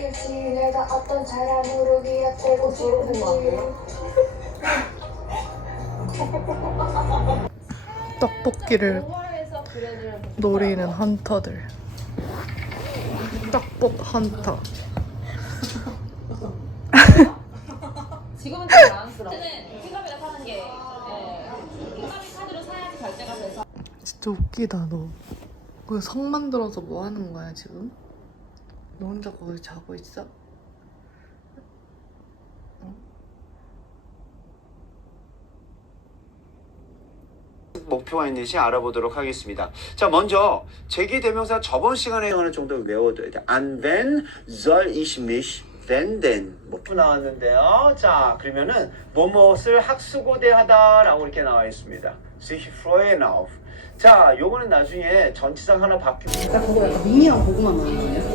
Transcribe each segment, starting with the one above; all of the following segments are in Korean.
생각했지 내가 어떤 사람으로 기억되고 싶은지 떡볶이를 노리는 헌터들. 떡볶 헌터. 지금은 좀 당황스러워. 킹가비를 사는 게 예, 카드로 사야지 결제가 돼서 진짜 웃기다 너. 왜 성 만들어서 뭐 하는 거야 지금? 너 혼자 거기 자고 있어? 목표가 있는지 알아보도록 하겠습니다. 자, 먼저 제기 대명사 저번 시간에 하는 정도 외워둬야 돼. An wenn soll ich mich wenden? 목표 나왔는데요. 자, 그러면은 뭐뭇을 학수고대하다라고 이렇게 나와 있습니다. sich freuen auf. 자, 요거는 나중에 전치상 하나 바뀌고 나 그거 약간 미미랑 고구마 넣는 거예요?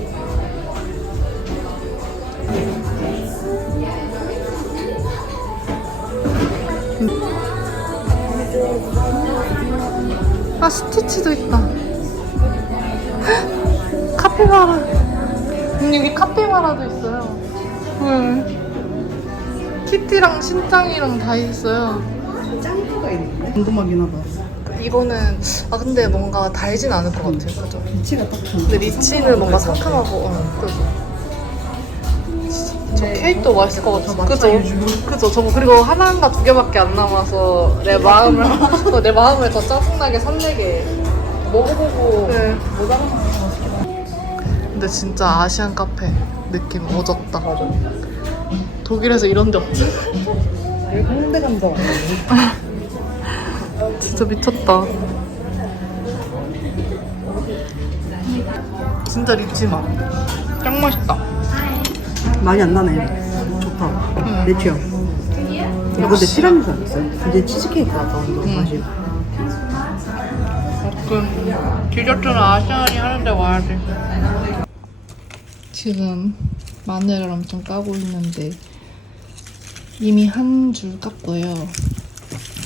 아 스티치도 있다. 헉, 카피바라. 음, 여기 카피바라도 있어요. 헐. 키티랑 신짱이랑 다 있어요. 짱구가 있는데? 궁금하긴 하다. 이거는 아 근데 뭔가 달진 않을 것 같아요. 그죠? 위치가 딱 좋은 근데 리치는 뭔가 상큼하고 어, 그죠? 저 케이크도 맛있을 것 같아. 그죠? 그죠? 저 그리고 하나인가 두 개밖에 안 남아서 내 마음을 어, 내 마음을 더 짜증나게 설레게 먹어보고 모자란 거 근데 진짜 아시안 카페 느낌 오졌다. 맞아. 독일에서 이런 데 없지? 여기 홍대 감자? 진짜 미쳤다. 진짜 맛. 짱 맛있다. 많이 안 나네. 좋다. 내 취향. 이거 근데 티라미수 아니었어요? 이제 치즈케이크 같다, 완전 맛이. 가끔 디저트는 아시안이 하는데 와야 돼. 지금 마늘을 엄청 까고 있는데 이미 한 줄 깠고요.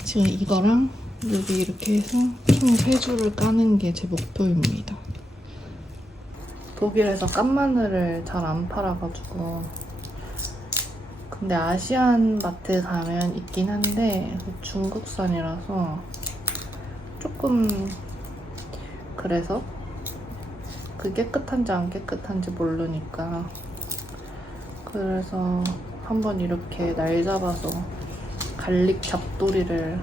지금 이거랑 여기 이렇게 해서 총 세 줄을 까는 게 제 목표입니다. 독일에서 깐 마늘을 잘 안 팔아가지고 근데 아시안 마트 가면 있긴 한데 중국산이라서 조금 그래서 그 깨끗한지 안 깨끗한지 모르니까 그래서 한번 이렇게 날 잡아서 갈릭 잡돌이를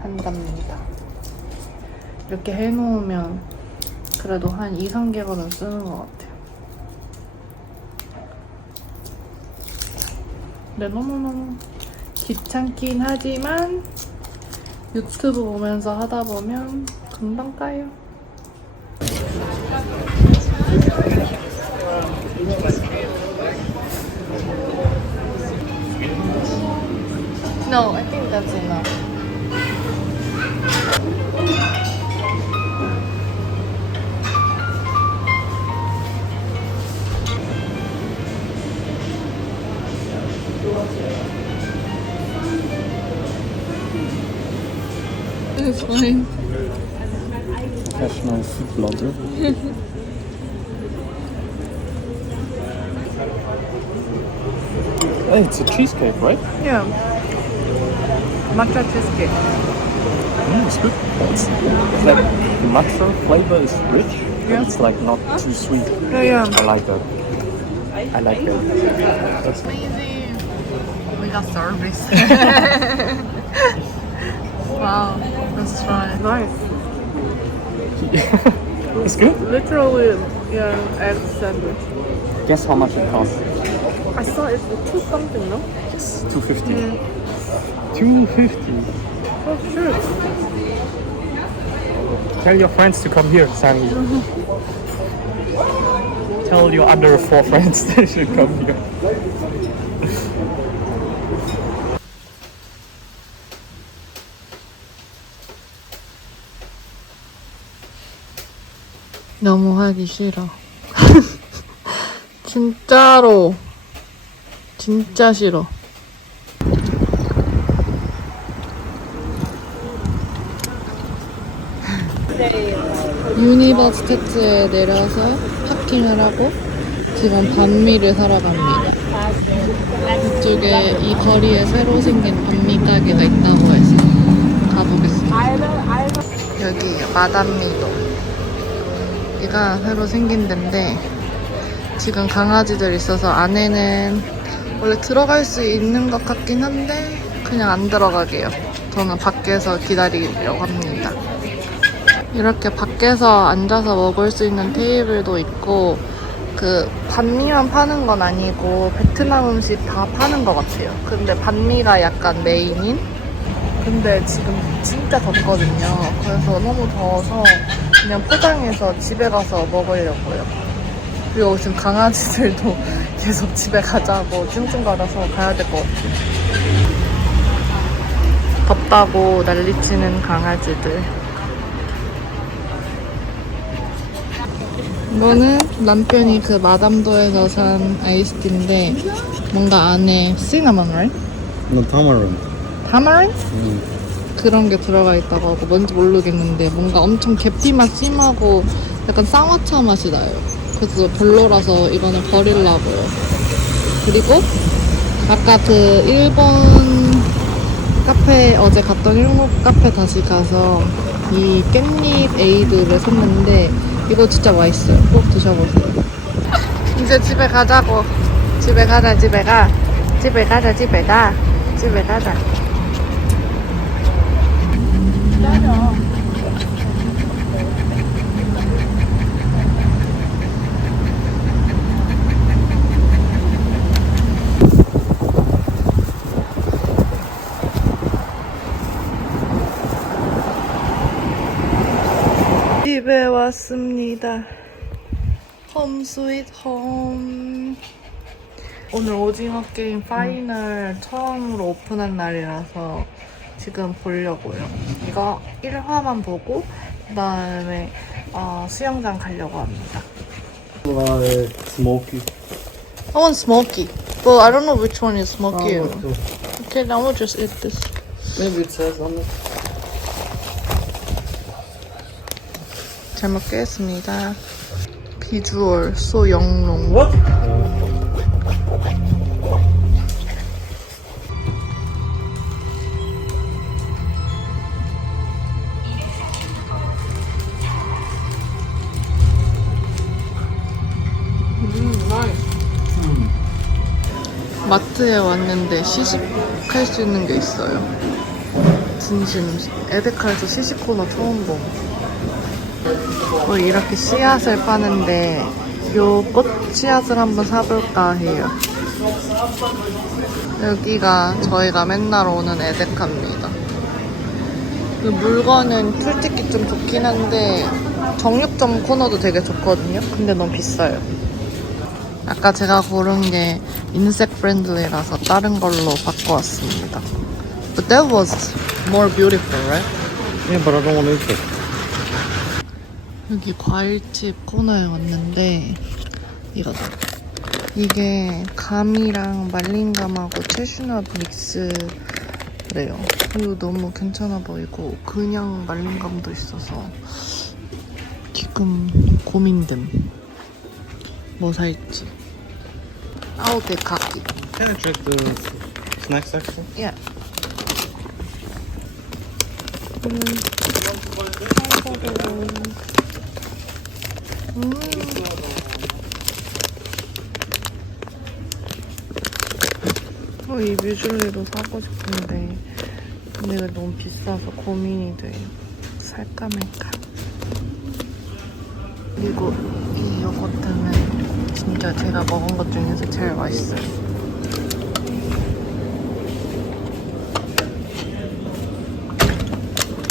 한답니다. 이렇게 해놓으면 그래도 한 2, 3개월은 쓰는 것 같아요. 근데 너무너무 귀찮긴 하지만 유튜브 보면서 하다 보면 금방 까요. No, I think that's enough. Hey, it's a cheesecake, right? Yeah. Matcha cheesecake. Mm, it's good. It's like the matcha flavor is rich, Yeah. it's like not too sweet. Yeah, yeah. I like that. I like that. That's Amazing. We got service. wow. Let's try. Nice. it's good. Literally, yeah, egg sandwich. Guess how much it costs? I saw it's two something, no? It's two fifty. Mm. Two fifty. Oh, sure. Tell your friends to come here, Sami. Mm-hmm. Tell your other four friends they should come here. 하기 싫어. 진짜로. 진짜 싫어. 유니버스티츠에 내려서 파킹을 하고 지금 반미를 사러 갑니다. 이쪽에 이 거리에 새로 생긴 반미 가게가 있다고 해서 가보겠습니다. 여기 마담미도. 여기가 새로 생긴 데인데 지금 강아지들 있어서 안에는 원래 들어갈 수 있는 것 같긴 한데 그냥 안 들어가게요. 저는 밖에서 기다리려고 합니다. 이렇게 밖에서 앉아서 먹을 수 있는 테이블도 있고 그 반미만 파는 건 아니고 베트남 음식 다 파는 것 같아요. 근데 반미가 약간 메인인? 근데 지금 진짜 덥거든요. 그래서 너무 더워서 그냥 포장해서 집에 가서 먹으려고요. 그리고 지금 강아지들도 계속 집에 가자고 찡찡거려서 가야 될 것 같아요. 덥다고 난리치는 강아지들. 이거는 남편이 그 마담도에서 산 아이스티인데 뭔가 안에 시나몬 right? No tamarind. 타마린? 그런 게 들어가 있다고 하고 뭔지 모르겠는데 뭔가 엄청 계피 맛 심하고 약간 쌍화차 맛이 나요. 그래서 별로라서 이거는 버리려고요. 그리고 아까 그 일본 카페 어제 갔던 일본 카페 다시 가서 이 깻잎 에이드를 샀는데 이거 진짜 맛있어요. 꼭 드셔보세요. 이제 집에 가자고. 집에 가자 집에 가. 집에 가자 집에 가. 집에 가자. 집에 왔습니다. 홈 스윗 홈. 오늘 오징어 게임 파이널 처음으로 오픈한 날이라서 지금 보려고요. 이거 1화만 보고 그다음에 어, 수영장 가려고 합니다. Like smoky. I want smoky, but I don't know which one is smoky. okay, then we'll just eat this. Maybe it says on it. 잘 먹겠습니다. 비주얼 소 영롱. What? 마트에 왔는데 시식할 수 있는 게 있어요. 진심 에데카에서 시식 코너 처음 봄. 뭐 이렇게 씨앗을 파는데 요 꽃 씨앗을 한번 사볼까 해요. 여기가 저희가 맨날 오는 에데카입니다. 그 물건은 솔직히 좀 좋긴 한데 정육점 코너도 되게 좋거든요. 근데 너무 비싸요. 아까 제가 고른 게 인색 프렌들리라서 다른 걸로 바꿔왔습니다. But that was more beautiful, right? Yeah, but I don't want to eat it. 여기 과일집 코너에 왔는데 이거다. 이게 감이랑 말린 감하고 채슈넛 믹스래요. 그리고 너무 괜찮아 보이고 그냥 말린 감도 있어서 지금 고민됨. 뭐 살지? I'll get coffee. Can I check the snack section? Yeah. 음. 어, 이 뮤즐리도 사고 싶은데 근데 이거 너무 비싸서 고민이 돼요. 살까 말까. 그리고 이 요거트는 진짜 제가 먹은 것 중에서 제일 맛있어요.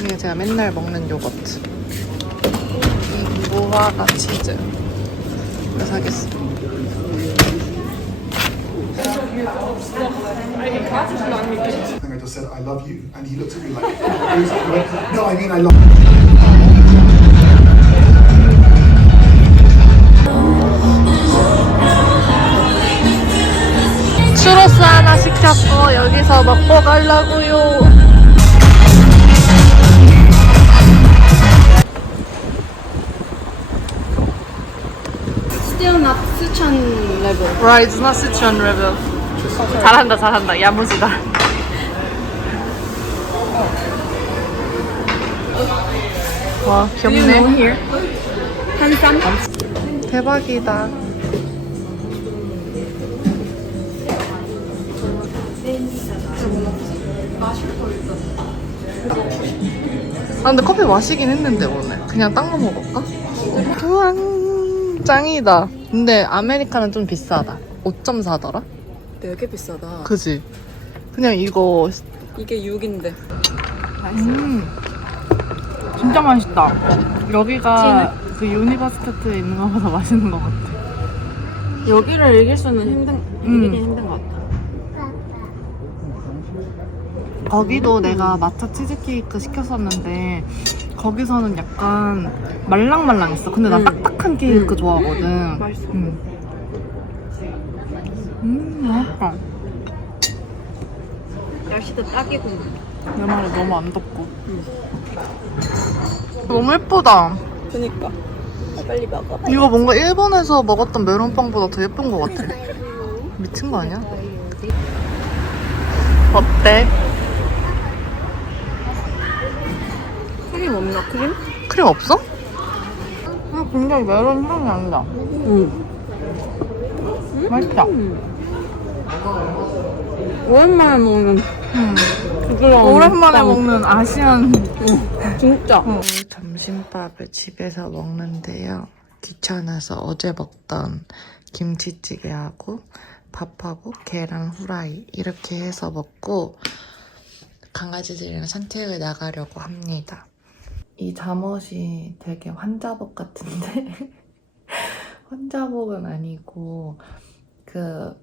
이게 제가 맨날 먹는 요거트. 이 무화과 치즈. 이거 사겠습니다. I just said I love you, and he looked at me like, no, I mean I love. 추로스 하나 시켰고 여기서 먹고 가려고요. Still not Sichuan level. Right, it's not Sichuan rebel. 잘한다, 잘한다. 야무지다. 와, 귀엽네. Handsome? 대박이다. 아 근데 커피 마시긴 했는데 오늘 그냥 딴 거 먹을까? 우왕 짱이다 근데 아메리카는 좀 비싸다 5.4더라? 되게 비싸다. 그지? 그냥 이거 이게 6인데. 음 진짜 맛있다 여기가 그 유니버시티에 있는 것보다 맛있는 것 같아 여기를 이길 수는 힘든, 음. 이기긴 힘든 것 같다. 거기도 내가 마차 치즈케이크 시켰었는데 거기서는 약간 말랑말랑했어. 근데 나 음. 딱딱한 케이크 음. 좋아하거든. 맛있어. 음, 음 맛있다. 날씨도 딱이구나. 내 말에 너무 안 덥고. 너무 예쁘다. 그니까. 빨리 먹어. 이거 뭔가 일본에서 먹었던 메론빵보다 더 예쁜 것 같아. 미친 거 아니야? 어때? 크림 없나, 크림? 크림 없어? 아, 굉장히 메론 향이 난다. 응. 맛있다. 오랜만에 먹는 음. 부드러운 오랜만에 빵. 먹는 아시안. 진짜. 오늘 점심밥을 집에서 먹는데요. 귀찮아서 어제 먹던 김치찌개하고 밥하고 계란 후라이 이렇게 해서 먹고 강아지들이랑 산책을 나가려고 합니다. 이 잠옷이 되게 환자복 같은데 환자복은 아니고 그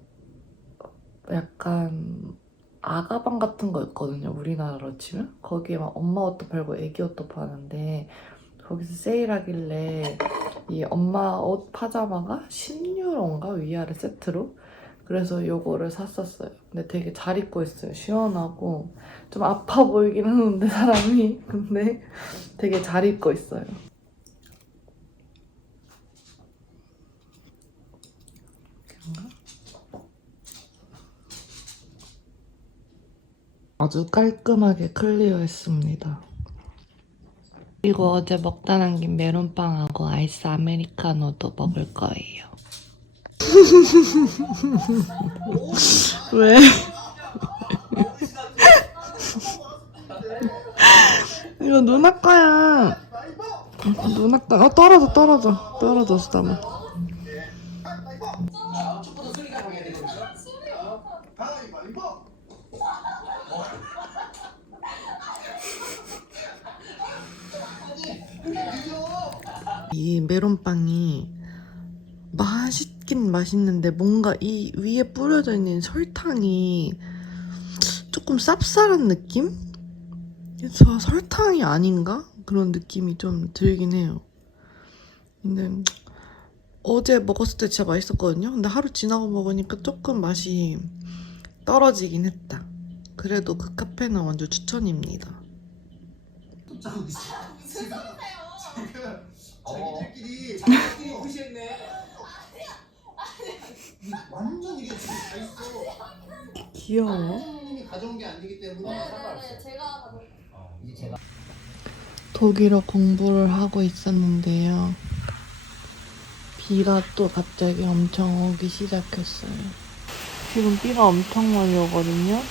약간 아가방 같은 거 있거든요. 우리나라로 치면 거기에 막 엄마 옷도 팔고 애기 옷도 파는데 거기서 세일하길래 이 엄마 옷 파자마가 10유로인가 위아래 세트로 그래서 요거를 샀었어요. 근데 되게 잘 입고 있어요. 시원하고 좀 아파 보이긴 하는데 사람이 근데 되게 잘 입고 있어요. 아주 깔끔하게 클리어했습니다. 그리고 어제 먹다 남긴 메론빵하고 아이스 아메리카노도 먹을 거예요. 왜? 이거 누나 거야. 누나 거. 어, 떨어져, 떨어져. 떨어졌어, 담아. 이 메론빵이 맛있 긴 맛있는데 뭔가 이 위에 뿌려져 있는 설탕이 조금 쌉쌀한 느낌? 그래서 설탕이 아닌가? 그런 느낌이 좀 들긴 해요. 근데 어제 먹었을 때 진짜 맛있었거든요. 근데 하루 지나고 먹으니까 조금 맛이 떨어지긴 했다. 그래도 그 카페는 완전 추천입니다. 자기들끼리 자기들끼리 무시했네. 완전 이게 지금 다 있어. 귀여워. 님이 가져온 게 아니기 때문에 상관없어요. 독일어 공부를 하고 있었는데요. 비가 또 갑자기 엄청 오기 시작했어요. 지금 비가 엄청 많이 오거든요.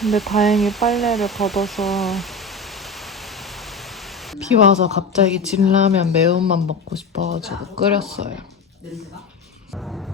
근데 다행히 빨래를 걷어서 비 와서 갑자기 진라면 매운맛 먹고 싶어가지고 끓였어요. 能是吧？